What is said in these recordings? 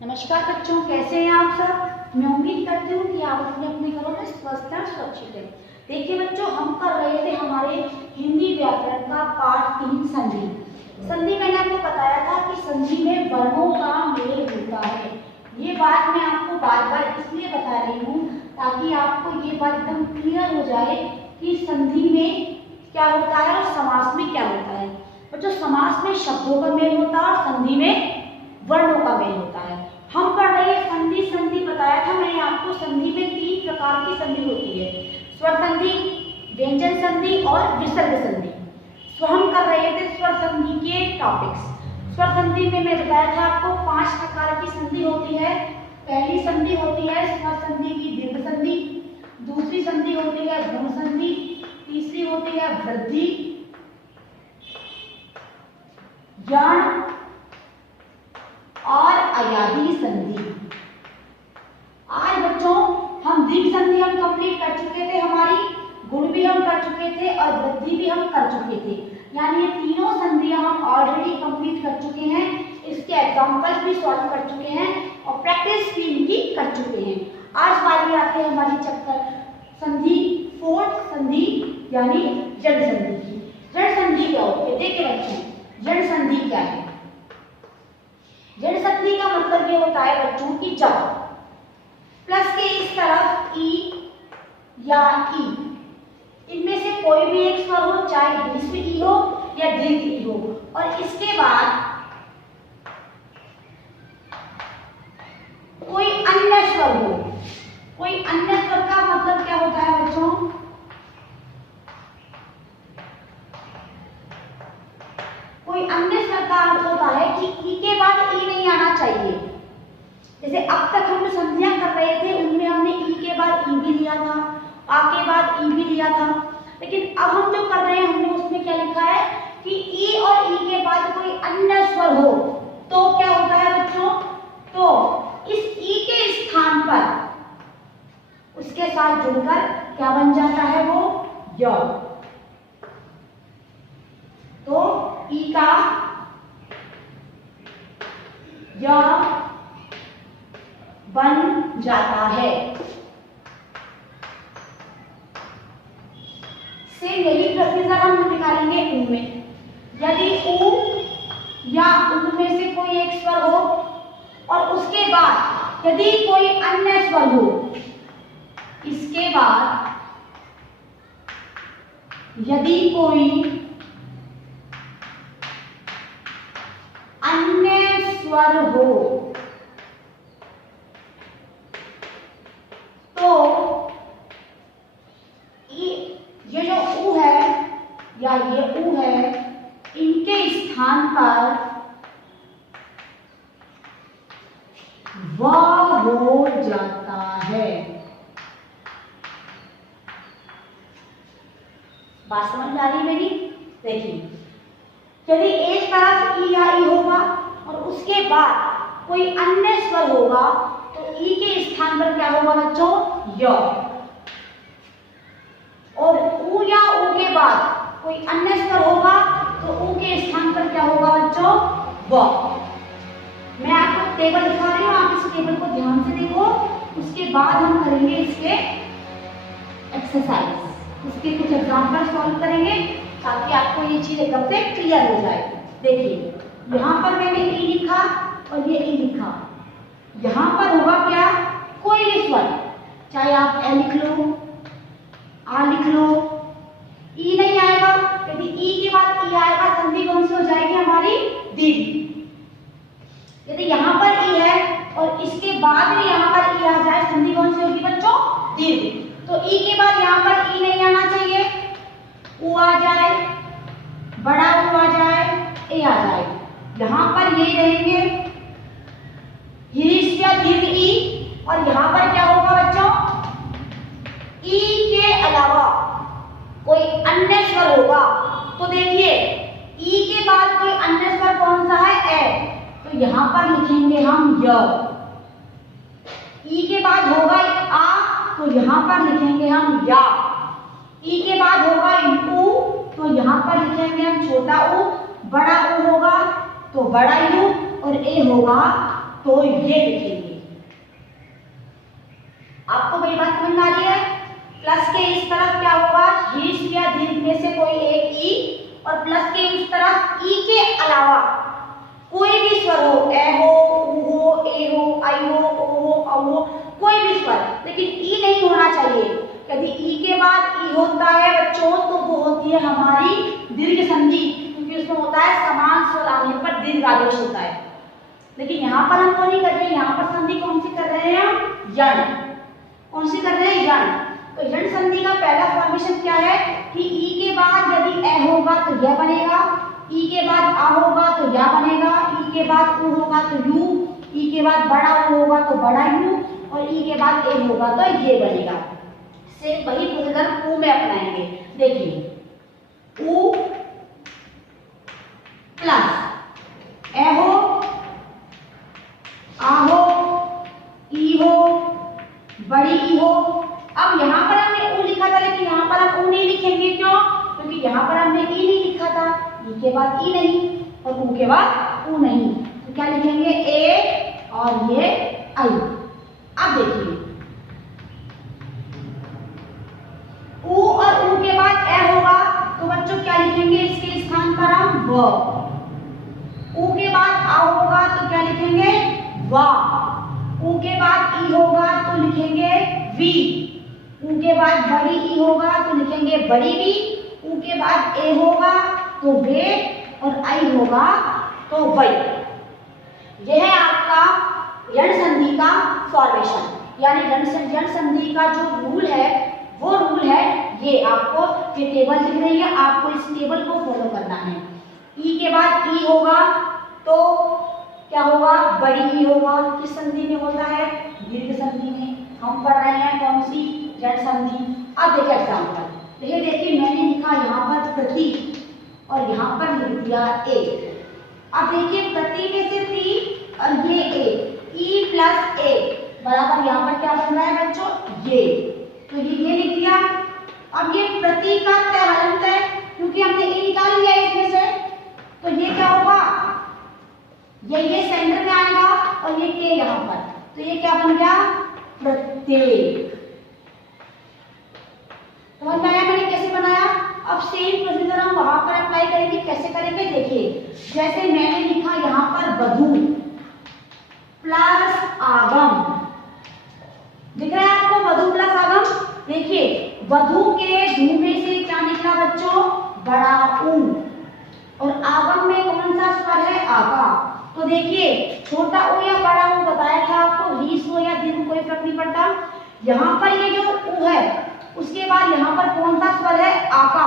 नमस्कार बच्चों, कैसे हैं आप सब। मैं उम्मीद करती हूँ कि आप अपने अपने घरों में स्वस्थ और सुरक्षित हैं। देखिए बच्चों, हम कर रहे थे हमारे हिंदी व्याकरण का पाठ 3 संधि। संधि मैंने आपको बताया था कि संधि में वर्णों का मेल होता है। ये बात मैं आपको बार बार इसलिए बता रही हूँ ताकि आपको ये बात एकदम क्लियर हो जाए कि संधि में क्या होता है और समास में क्या होता है। बच्चों, समास में शब्दों का मेल होता है और संधि में वर्णों का मेल होता है। हम पढ़ रहे हैं संधि। संधि बताया था मैंने आपको, संधि में 3 प्रकार की संधि होती है, स्वर संधि, व्यंजन संधि और विसर्ग संधि। तो हम कर रहे थे स्वर संधि के टॉपिक्स। स्वर संधि में मैं बताया था आपको 5 प्रकार की संधि होती है। पहली संधि होती है स्वर संधि की दीर्घ संधि, दूसरी संधि होती है ध्रुव संधि, तीसरी होती है वृद्धि, यण और अयादी संधि। आज बच्चों हम दीर्घ संधि हम कंप्लीट कर चुके थे, हमारी गुण भी हम कर चुके थे और वृद्धि भी हम कर चुके थे। यानी ये तीनों संधियां हम ऑलरेडी कंप्लीट कर चुके हैं। इसके एग्जांपल्स भी सॉल्व कर चुके हैं और प्रैक्टिस भी इनकी कर चुके हैं। आज बारी आती है हमारी चैप्टर संधि 4 संधि यानी जड़ संधि की। जड़ संधि क्या होती है? देखिए बच्चों, जड़ संधि क्या है? जड़ संधि का मतलब ये होता है बच्चों की जब प्लस के इस तरफ ई या ई, इनमें से कोई भी एक स्वर हो, चाहे ह्रस्व ई हो या दीर्घ ई हो, और इसके बाद कोई अन्य स्वर हो। कोई अन्य स्वर का मतलब क्या होता है बच्चों? कोई अन्य स्वर का अर्थ होता है कि ई के बाद ई नहीं आना चाहिए। जैसे अब तक हम जो संधियां कर रहे थे उनमें हमने ई के बाद ई भी लिया था, आ के बाद ई भी लिया था, लेकिन अब हम जो कर रहे हैं हमने उसमें क्या लिखा है कि ई और ई के बाद कोई अन्य स्वर हो तो क्या होता है बच्चों? तो इस ई के स्थान पर उसके साथ जुड़कर क्या बन जाता है? वो य। तो ई का य बन जाता है। से यही प्रोसीजर हम निकालेंगे ऊ में। यदि ऊ या ऊ में से कोई एक स्वर हो और उसके बाद यदि कोई अन्य स्वर हो, इसके बाद यदि कोई अन्य स्वर हो तो ये जो ऊ है या ये ऊ है, इनके स्थान पर व हो जाता है। बात समझ में आ रही है मेरी? देखिए, यदि एक तरफ ई या ई होगा और उसके बाद कोई अन्य स्वर होगा तो ई के स्थान पर क्या होगा बच्चों? य। और ऊ या ऊ के बाद कोई अन्य स्वर होगा तो ऊ के स्थान पर क्या होगा बच्चों? व। मैं आपको टेबल दिखा रही हूँ, आप इस टेबल को ध्यान से देखो। उसके बाद हम करेंगे इसके एक्सरसाइज, इसके कुछ एग्जाम्पल सॉल्व करेंगे ताकि आपको ये चीज एकदम से क्लियर हो जाए। देखिए, यहाँ पर मैंने ई लिखा और ये ई लिखा। यहाँ पर होगा क्या? कोई भी स्वर, चाहे आप ए लिख लो, आ लिख लो, ई नहीं आएगा। यदि ई के बाद ई आएगा, संधि कौन सी हो जाएगी हमारी? दीर्घ। यदि यहाँ पर ई है और इसके बाद में यहाँ पर ई आ जाए, संधि कौन सी होगी बच्चों? दीर्घ। तो ई के बाद यहाँ पर ई नहीं आना चाहिए, ऊ आ जाए, बड़ा ऊ आ जाए, ए आ जाए। यहाँ पर ये रहेंगे ह्रस्व या दीर्घ ई, और यहाँ पर क्या होगा बच्चों? ई के अलावा कोई अन्य स्वर होगा। तो देखिए, ई के बाद कोई अन्य स्वर कौन सा है? ए। तो यहाँ पर लिखेंगे हम य। ई के बाद होगा आ, तो यहाँ पर लिखेंगे हम या। ई के बाद होगा ऊ, तो यहाँ पर लिखेंगे हम छोटा ऊ। बड़ा ऊ होगा तो बड़ा यू, और ए होगा तो ये लिखेंगे। आपको मेरी बात समझ में आ रही है? प्लस के इस तरफ क्या होगा, ह्रीस या दीर्घ में से कोई एक ई, और प्लस के उस तरफ ई के अलावा कोई भी स्वर हो, ए हो, ऊ हो, ए हो, आई हो, ओ हो, औ हो, कोई भी स्वर, लेकिन ई नहीं होना चाहिए। यदि ई के बाद ई होता है बच्चों तो वो होती है हमारी दीर्घ संधि, क्योंकि उसमें होता है समान स्वर आने पर दीर्घ आदेश होता है। लेकिन यहाँ पर हम वो नहीं कर रहे हैं, यहाँ पर संधि कौन सी कर रहे हैं हम, यण। कौन सी कर रहे हैं, यण। तो यण संधि का पहला फॉर्मेशन क्या है कि ई के बाद यदि ए होगा तो यह बनेगा, ई के बाद आ होगा तो या बनेगा, ई के बाद ऊ होगा तो यू, ई के बाद बड़ा ऊ होगा तो बड़ा यू, और ई के बाद ए होगा तो ये बनेगा। से वही प्रोसीजर ऊ में अपनाएंगे। देखिए ऊ प्लस ए हो, आ हो, ई हो, बड़ी ई हो। अब यहाँ पर हमने ऊ लिखा था, लेकिन यहाँ पर हम ऊ नहीं लिखेंगे। क्यों? क्योंकि यहाँ पर हमने ई नहीं लिखा था, ई के बाद ई नहीं और ऊ के बाद ऊ नहीं, तो क्या लिखेंगे, ए और ये आई। अब देखिए ऊ और ऊ के बाद ए होगा तो बच्चों क्या लिखेंगे, इसके स्थान पर हम व। ऊ के बाद आ होगा तो क्या लिखेंगे, वा। ऊ के बाद ई होगा तो लिखेंगे वी। ऊ के बाद बड़ी ई होगा तो लिखेंगे बड़ी वी। ऊ के बाद ए होगा तो वे, और आई होगा तो वही। यह है आपका यण संधि का फॉर्मेशन, यानी यण संधि का जो रूल है वो रूल है ये। आपको ये टेबल दिख रही है, आपको इस टेबल को फॉलो करना है। ई के बाद ई होगा तो क्या होगा, बड़ी ई होगा। किस संधि में होता है, दीर्घ संधि में। हम पढ़ रहे हैं कौन सी, यण संधि। अब देखिए एग्जाम्पल, देखिए मैंने लिखा यहाँ पर प्रति और यहाँ पर लिख दिया ए। अब देखिए प्रति में से ती और ये ए, ई प्लस ए बराबर यहाँ पर क्या बन रहा है बच्चों, ये। तो ये लिख दिया। अब ये प्रति का क्या हलंत है, क्योंकि हमने ए निकाल लिया इसमें से, तो ये क्या होगा, ये सेंटर में आएगा और ये के यहाँ पर, तो ये क्या बन गया, प्रत्येक। समझ में आया मैंने कैसे बनाया? अब सेम प्रोसीजर हम वहां पर अप्लाई करेंगे। कैसे करेंगे, देखिए जैसे मैंने लिखा यहाँ पर वधु प्लस आगम, दिख रहा है आपको, वधु प्लस आगम। देखिए वधु के धू में से क्या निकला बच्चों, बड़ा ऊ, और आगम में कौन सा स्वर है, आगा। तो देखिए छोटा ऊ या बड़ा ऊ बताया था आपको, रीस हो या दीर्घ कोई फर्क नहीं पड़ता। यहाँ पर ये जो ऊ है उसके बाद यहाँ पर कौन सा स्वर है, आका।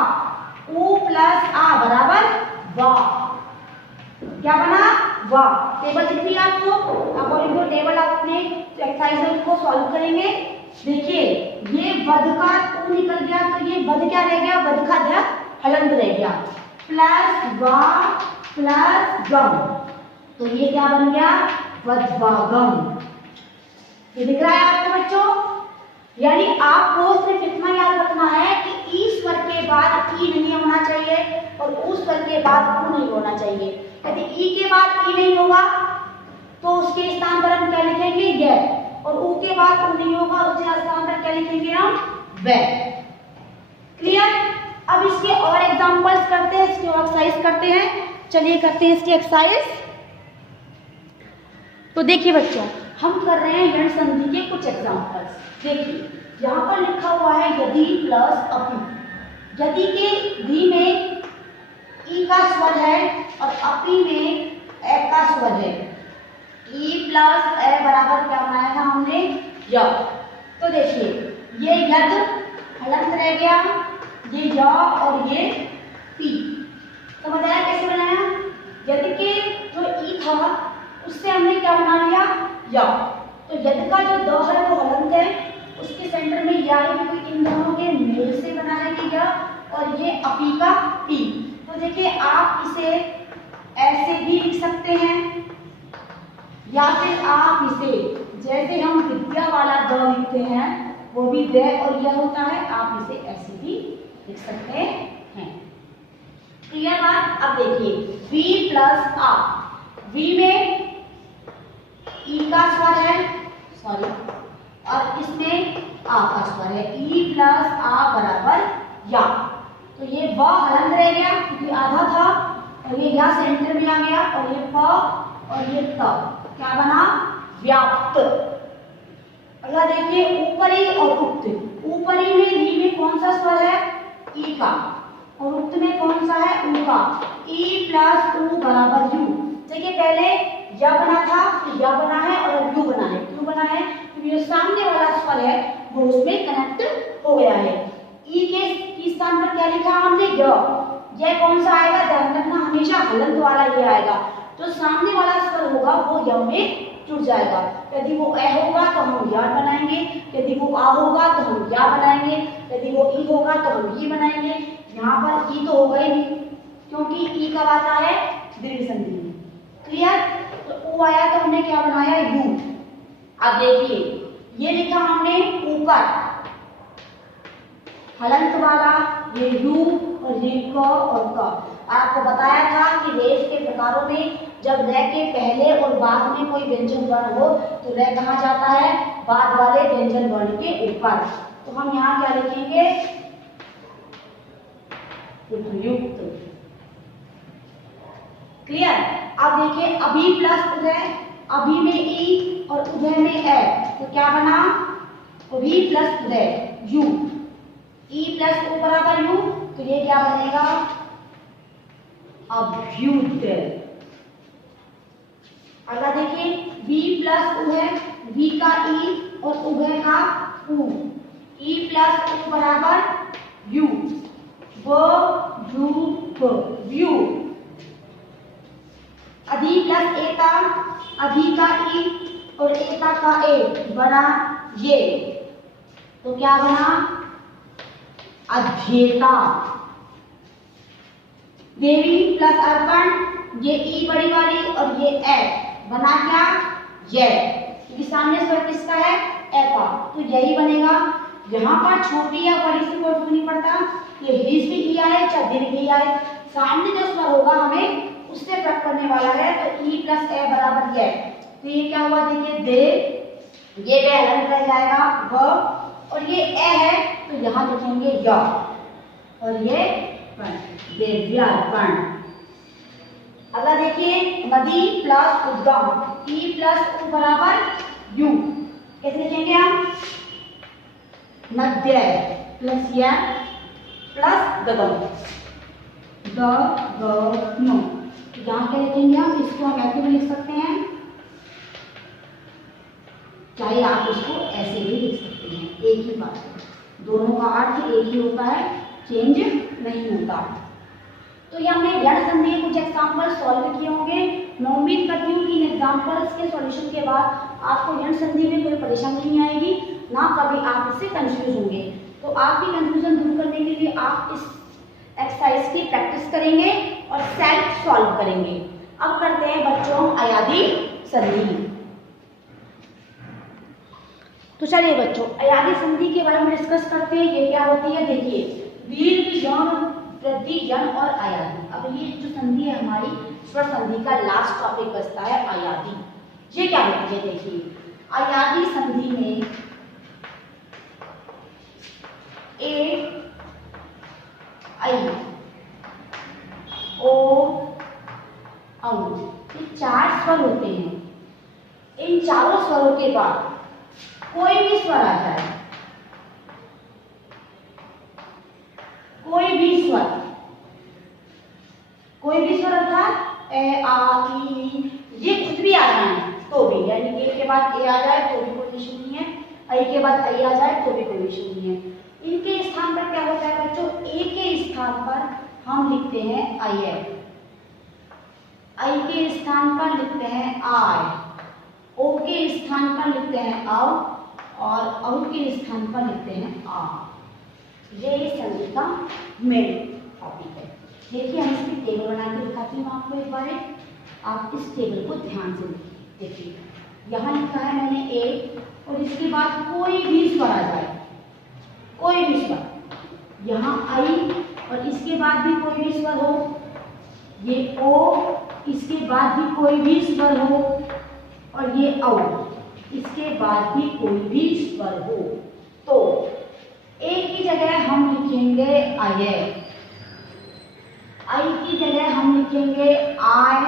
ऊ प्लस आ बराबर वा। क्या बना, वा। टेबल दिख रही है आपको, अकॉर्डिंग टू टेबल आपने एक्सरसाइज को सॉल्व करेंगे। देखिए ये वध का ऊ निकल गया, तो ये वध क्या रह गया, वध का ध्या हलंत रह गया, प्लस वा प्लस गम, तो ये क्या बन गया, वध्वागम। ये दिख रहा है आपको बच्चों? यानी आपको सिर्फ इतना याद रखना है कि ई स्वर के बाद ई नहीं होना चाहिए और ऊ स्वर के बाद ऊ नहीं होना चाहिए। यदि ई के बाद ई नहीं होगा तो उसके स्थान पर हम क्या लिखेंगे, यह, और ऊ के बाद ऊ नहीं होगा उसके स्थान पर क्या लिखेंगे हम, वह। क्लियर? अब इसके और एग्जांपल्स करते हैं, इसके और एक्सरसाइज करते हैं। चलिए करते हैं इसकी एक्सरसाइज। तो देखिए बच्चों, हम कर रहे हैं यण संधि के कुछ एग्जांपल्स। देखिए यहाँ पर लिखा हुआ है यदि प्लस अपि। यदि के दी में ई का स्वर है और अपि में ए का स्वर है। ई प्लस ए बराबर क्या बनाया था हमने, य। तो देखिए ये यद हलंत रह गया, ये य और ये पी। तो बताया कैसे बनाया, यदि के जो ई था उससे हमने क्या बना लिया, या। तो यद का जो द है वो हलंत है, उसके सेंटर में या है, क्योंकि इन दोनों के मेल से बना है ये या, और ये अपी का पी। तो देखिए आप इसे ऐसे भी लिख सकते हैं, या फिर आप इसे जैसे हम विद्या वाला द लिखते हैं वो भी द और यह होता है, आप इसे ऐसे भी लिख सकते हैं। क्लियर बात? अब देखिए V प्लस आ, V में ई का स्वर है, सॉरी, और इसमें आ का स्वर है, ई प्लस आ बराबर या। तो ये व हलंत रह गया क्योंकि आधा था, और ये या सेंटर में आ गया, और ये प और ये त, क्या बना, व्याप्त। अगला देखिए ऊपरी और उक्त। ऊपरी में री में कौन सा स्वर है, ई का, और उक्त में कौन सा है, ऊ का। ई प्लस ऊ बराबर यू। देखिए पहले या बना था, फिर या बना है, और अब यू बना है। क्यों बना है, क्योंकि जो सामने वाला स्वर है वो उसमें कनेक्ट हो गया है। ई के स्थान पर क्या लिखा हमने, य कौन सा आएगा, ध्यान रखना हमेशा हलंत वाला ये आएगा। जो सामने वाला स्वर होगा वो य में जुड़ जाएगा। यदि वो ए होगा तो हम या बनाएंगे, यदि वो आ होगा तो हम या बनाएंगे, यदि वो ई होगा तो हम ई बनाएंगे। यहाँ पर ई तो होगा ही नहीं क्योंकि ई कब आता है, दीर्घ संधि में। क्लियर, तो ऊ आया तो हमने क्या बनाया, यू। अब देखिए ये लिखा हमने ऊपर हलंत वाला, ये यू और ये क और क। आपको बताया था कि रेफ के प्रकारों में जब र के पहले और बाद में कोई व्यंजन वर्ण हो तो र कहाँ जाता है, बाद वाले व्यंजन वर्ण के ऊपर। तो हम यहाँ क्या लिखेंगे, उपयुक्त। क्लियर। अब देखिए अभी प्लस उदय, अभी में ई और उदय में ए, तो क्या बना, अभी प्लस उदय यू। ई प्लस ओ बराबर यू, तो ये क्या बनेगा, अभ्युदय। अगला देखिए बी प्लस उ है, बी का ई और उभय का उ। ई प्लस उ बराबर यू, व यू व, व्यू। अधि प्लस ए का, अधि का ई और एका का ए बना ये, तो क्या बना, अध्येता। देवी प्लस अर्पण, ये ई बड़ी वाली और ये ए बना क्या, ये, क्योंकि सामने स्वर किसका है, ए का, तो यही बनेगा। यहाँ पर छोटी या बड़ी से कोई फर्क नहीं पड़ता, ये ह्रीस भी ई आए चाहे दीर्घ ई आए, सामने जो स्वर होगा हमें उससे प्रकट करने वाला है। तो ई प्लस ए बराबर ये, तो ये क्या हुआ, देखिए दे, ये वे हलंत रह जाएगा व, और ये ए है तो यहाँ लिखेंगे य, और ये देव्यार्पण। अगला देखिए नदी प्लस उद्गम, ई प्लस उ बराबर यू, कैसे लिखेंगे हम, नद्य प्लस य प्लस गगम, गगम। यहाँ क्या लिखेंगे हम, इसको हम ऐसे भी लिख सकते हैं, चाहे आप इसको ऐसे भी लिख सकते हैं, एक ही बात है, दोनों का अर्थ एक ही होता है, चेंज नहीं होता। तो ये हमने यण संधि के कुछ एग्जाम्पल सॉल्व किए होंगे। मैं उम्मीद करती हूँ कि इन एग्जाम्पल्स के सॉल्यूशन के बाद आपको यण संधि में कोई परेशानी नहीं आएगी, ना कभी आप इससे कंफ्यूज होंगे। तो आपकी कंफ्यूजन दूर करने के लिए आप इस एक्सरसाइज की प्रैक्टिस करेंगे और सेल्फ सॉल्व करेंगे। अब करते हैं बच्चों अयादी संधि। तो चलिए बच्चों अयादी संधि के बारे में डिस्कस करते हैं। ये क्या होती है, देखिए दीर्घ यौन वृद्धि यण और अयादी। अब ये जो संधि है हमारी स्वर संधि का लास्ट टॉपिक बचता है अयादी। ये क्या होती है, देखिए अयादी संधि में ए आई ओ औ, ये चार स्वर होते हैं। इन चारों स्वरों के बाद कोई भी स्वर आ जाए, कोई भी स्वर, कोई भी स्वर अर्थात ए आ ई, ये कुछ भी आ जाए तो भी, यानी ए के बाद ए आ जाए तो भी कोई इशू नहीं है, आई के बाद आई आ जाए तो भी कोई इशू नहीं है। इनके स्थान पर क्या होता है बच्चों, ए के स्थान पर हम लिखते हैं आई है, आई के स्थान पर लिखते हैं आय, ओ के स्थान पर लिखते हैं औ, और औ के स्थान पर लिखते हैं आ। ये संधि का मेन टॉपिक है। देखिए हम इसकी टेबल बना के दिखाती हूँ आपको एक बार, आप इस टेबल को ध्यान से देखिए। यहाँ लिखा है मैंने ए, और इसके बाद कोई भी स्वर आ जाए, कोई भी स्वर, यहाँ आई और इसके बाद भी कोई भी स्वर हो, ये ओ, इसके बाद भी कोई भी स्वर हो, और ये औ, इसके बाद भी कोई भी स्वर हो तो ए की जगह हम लिखेंगे अय, आई की जगह हम लिखेंगे आय,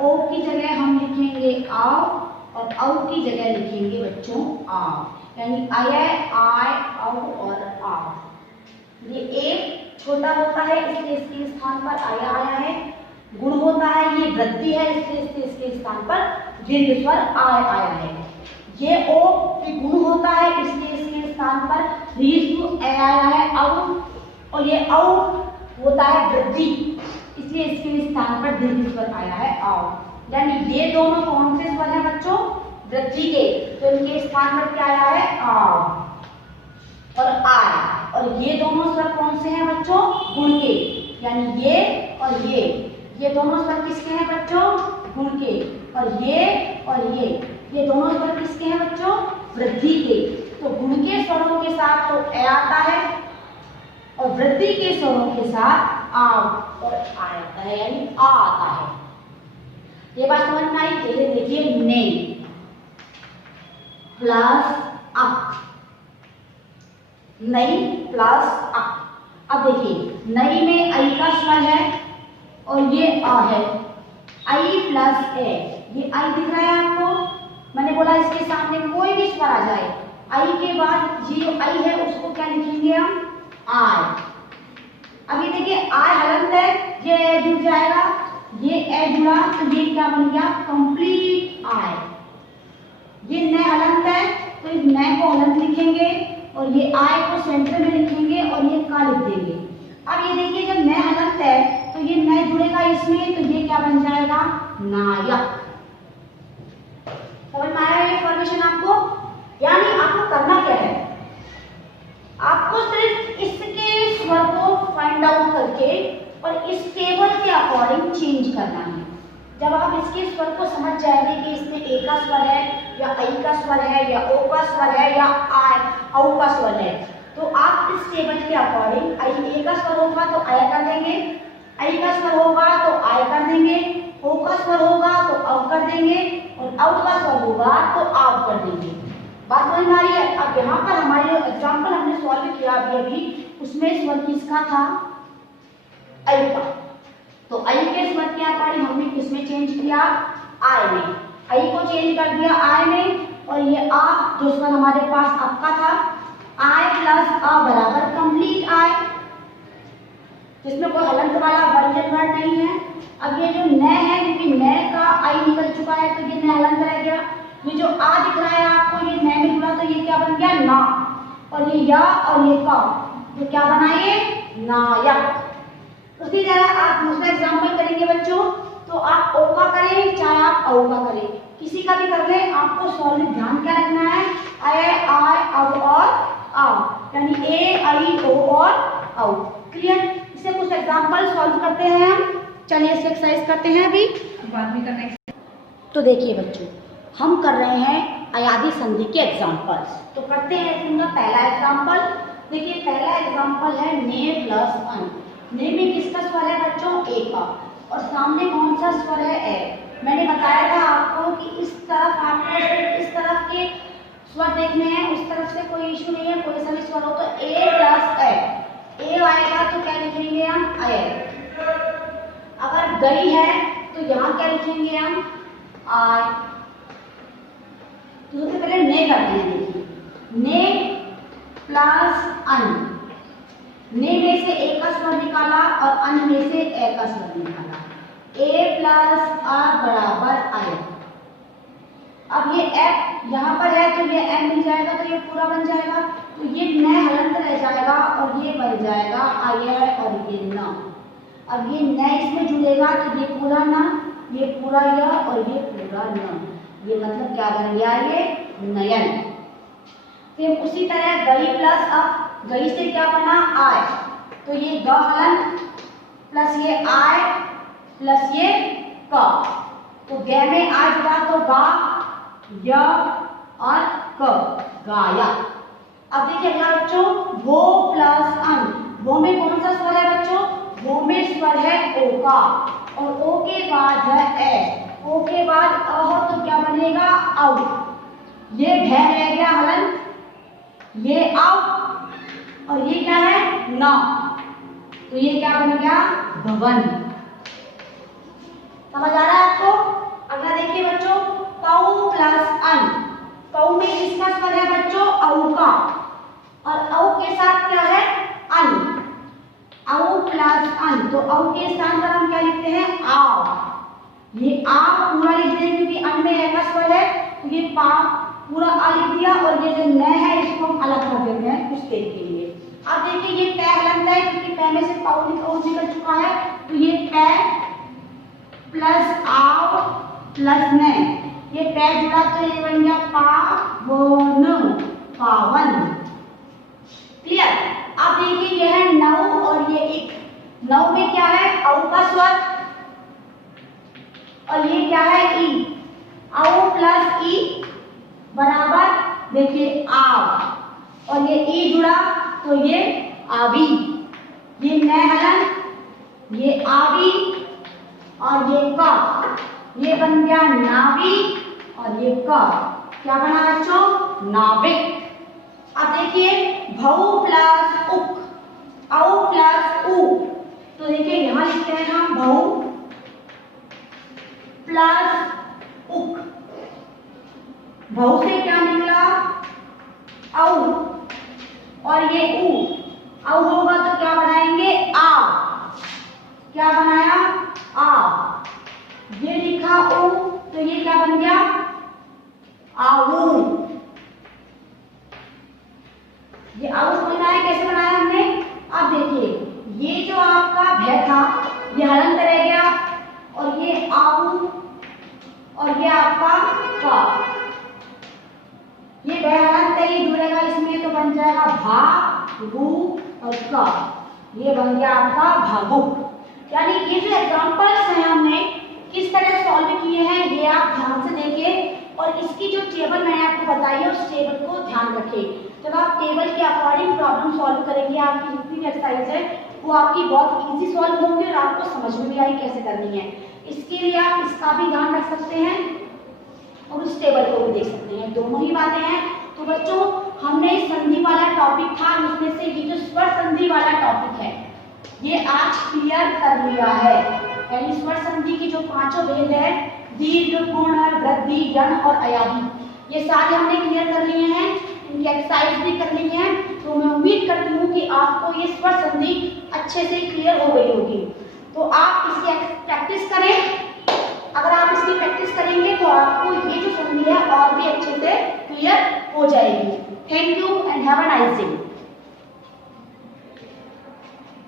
ओ की जगह हम लिखेंगे आओ और औ की जगह लिखेंगे बच्चों आ, यानी अय आय औ और आ। ये ए छोटा होता है इसलिए इसके स्थान पर आय आया है, गुण होता है ये वृद्धि है इसलिए इसके स्थान पर दीर्घ स्वर आय आया है। ये ओ गुण होता है इसलिए इसके स्थान पर दीर्घ ए आया है औ, और ये औ होता है वृद्धि इसलिए इसके स्थान पर दीर्घ स्वर आया है आओ। यानी ये दोनों कौन से स्वर हैं बच्चों? वृद्धि के, तो इनके स्थान पर क्या आया है? आओ और आय। और ये दोनों स्वर कौन से हैं बच्चों? गुण के, यानी ये और ये दोनों स्वर किसके हैं बच्चों? गुण के। और ये दोनों स्वर किसके हैं बच्चों? वृद्धि के। तो गुण के स्वरों के साथ तो ए आता है और वृद्धि के स्वरों के साथ आ और आ आता है, यानी आ आता है। ये बात समझ में आई? चलिए देखिए, ने प्लस अक, नई प्लस अक। अब देखिए नई में आई का स्वर है और ये आ है, आई प्लस ए, ये आई दिख रहा है आपको? मैंने बोला इसके सामने कोई भी स्वर आ जाए, आई के बाद ये जो आई है उसको क्या लिखेंगे हम? आय। अब ये देखिए आय हलंत है, ये ए जुड़ जाएगा, ये ए जुड़ा तो ये क्या बन गया? कंप्लीट आय। ये न हलंत है तो इस न को हलंत लिखेंगे और ये आय को सेंटर में लिखेंगे और ये का लिख देंगे। अब ये देखिए जब न हलंत है तो ये न जुड़ेगा इसमें तो ये क्या बन जाएगा? नायक। समझ में आया ये फॉर्मेशन आपको? यानी आपको करना क्या है, आपको सिर्फ इसके स्वर को फाइंड आउट करके और इस टेबल के अकॉर्डिंग चेंज करना है। जब आप इसके स्वर को समझ जाएंगे कि इसमें ए का स्वर है या आई का स्वर है या ओ का स्वर है या आय औ का स्वर है, तो आप इस टेबल के अकॉर्डिंग आई ए का स्वर होगा तो आय कर देंगे, आई का स्वर होगा तो आय कर देंगे, ओ का स्वर होगा तो औ कर देंगे और औ का स्वर होगा तो आव कर देंगे। बात समझ में आ रही है? अब यहाँ पर हमारे एग्जाम्पल हमने सॉल्व किया अभी उसमें स्वर किसका था? आई का। तो आई के स्वर के अकॉर्डिंग हमने किसमें चेंज किया? आय में। आई को चेंज कर दिया आय में और ये आ जो स्वर हमारे पास आपका था, आय प्लस आ बराबर कंप्लीट आय, जिसमें कोई हलंत वाला व्यंजन वर्ण नहीं है। अब ये जो न है क्योंकि न का आई निकल चुका है तो ये न हलंत रह गया। ये जो आ दिख रहा है आपको ये न में जुड़ा तो ये क्या बन गया? ना। और ये या और ये का तो क्या बना ये? नायक। उसी तरह आप दूसरा एग्जाम्पल करेंगे बच्चों, तो आप ओ का करें चाहे आप औ का करें, किसी का भी कर लें, आपको सॉल्व में ध्यान क्या रखना है? आय आय औ और आ, यानी ए आई ओ और औ। क्लियर? इससे कुछ एग्जाम्पल सॉल्व करते हैं हम। चलिए इससे एक्सरसाइज करते हैं अभी, बाद में करना है। तो देखिए बच्चों, हम कर रहे हैं अयादी संधि के एग्जाम्पल्स। तो करते हैं इनका पहला एग्जाम्पल। देखिए पहला एग्जाम्पल है ने प्लस अन। ने में किसका स्वर है बच्चों? ए का, और सामने कौन सा स्वर है? ए। मैंने बताया था आपको कि इस तरफ आपको इस तरफ के स्वर देखने हैं, उस तरफ से कोई इशू नहीं है, कोई सा भी स्वर हो तो ए प्लस ए, ए आएगा तो क्या लिखेंगे हम? अय। अगर गई है तो यहाँ क्या लिखेंगे हम? आय। तो सबसे पहले ने करते हैं। देखिए ने प्लस अन, ने में से ए का स्वर निकाला और अन में से ए का स्वर निकाला, ए प्लस आ बराबर आय। अब ये ए यहाँ पर है तो ये एम मिल जाएगा तो ये पूरा बन जाएगा, तो ये न हलंत रह जाएगा और ये बन जाएगा आय और ये न। अब ये न इसमें जुड़ेगा तो ये पूरा न, ये पूरा य और ये पूरा न, ये मतलब क्या बन गया? ये नयन। फिर उसी तरह गई प्लस अब, गई से क्या बना? आय, तो ये ग हलंत प्लस ये आय प्लस ये क, तो ग में आ जुड़ा तो गा य और क, गाया। अब देखिए अगला बच्चों, भो प्लस अन। भो में कौन सा स्वर है बच्चों? भो में स्वर है ओ का और ओ के बाद है ए। ओ के बाद अ हो तो क्या बनेगा औ। ये भै रह गया हलन, ये औ और ये क्या है न, तो ये क्या बन गया भवन। समझ आ रहा है आपको? अगला देखिए बच्चों, पौ प्लस अन। पौ में किसका स्वर है बच्चों औ का, और औ के साथ क्या है अन, औ प्लस अन, तो औ के स्थान पर हम क्या लिखते हैं आव। ये आ पूरा लिख देंगे क्योंकि अन में ए का स्वर है, तो ये पा पूरा आ लिख दिया, और ये जो न है इसको हम अलग कर देते हैं कुछ देर के लिए। अब देखिए ये पै हलंत है क्योंकि पै में से पाउ निकल चुका है, तो ये पै प्लस आव प्लस न, ये पै जुड़ा तो ये बन गया पावन, पावन। क्लियर? अब देखिए ये है नौ और ये एक, नौ में क्या है औ का स्वर, और ये क्या है ई, औ प्लस ई बराबर देखिए आव, और ये ई जुड़ा तो ये आवी, ये न हलन, ये आवी और ये का, ये बन गया नावी, और ये का क्या बना बच्चों नाविक। अब देखिए भौ प्लस उक, औ प्लस उ, तो देखिए यहां लिखते हैं हम भौ प्लस उक, भौ से क्या निकला औ, और ये उ, औ होगा तो क्या बनाएंगे आ, क्या बनाया आ, ये लिखा उ, तो ये क्या बन गया आऊ। ये आऊ बनाया, कैसे बनाया हमने, अब देखिए ये जो आपका भै था ये हलंत रह गया, और ये आऊ और ये आपका का, ये भै हलंत है, ये जुड़ेगा इसमें तो बन जाएगा भा भू और का, ये बन गया आपका भावुक। यानी ये जो एग्जांपल्स हैं हमने किस तरह सॉल्व किए हैं ये आप ध्यान से देखिए, और इसकी जो टेबल मैंने आपको बताई है उस टेबल को ध्यान रखें। जब आप टेबल के अकॉर्डिंग प्रॉब्लम सॉल्व करेंगे आपकी जितनी भी एक्सरसाइज है वो आपकी बहुत इजी सॉल्व होंगी और आपको समझ में भी आई कैसे करनी है। इसके लिए आप इसका भी ध्यान रख सकते हैं और उस टेबल को भी देख सकते हैं, दोनों ही बातें हैं। तो बच्चों हमने संधि वाला टॉपिक था, इसमें से ये जो स्वर संधि वाला टॉपिक है ये आज क्लियर कर लिया है। यानी स्वर संधि की जो पांचों भेद है दीर्घ, गुण, वृद्धि, गण और अयादी, ये सारे हमने क्लियर कर लिए हैं, इनकी एक्सरसाइज भी कर ली है। तो मैं उम्मीद करती हूँ कि आपको ये स्वर संधि अच्छे से क्लियर हो गई होगी। तो आप इसकी प्रैक्टिस करें, अगर आप इसकी प्रैक्टिस करेंगे तो आपको ये जो संधि है और भी अच्छे से क्लियर हो जाएगी। Thank you and have a nice day.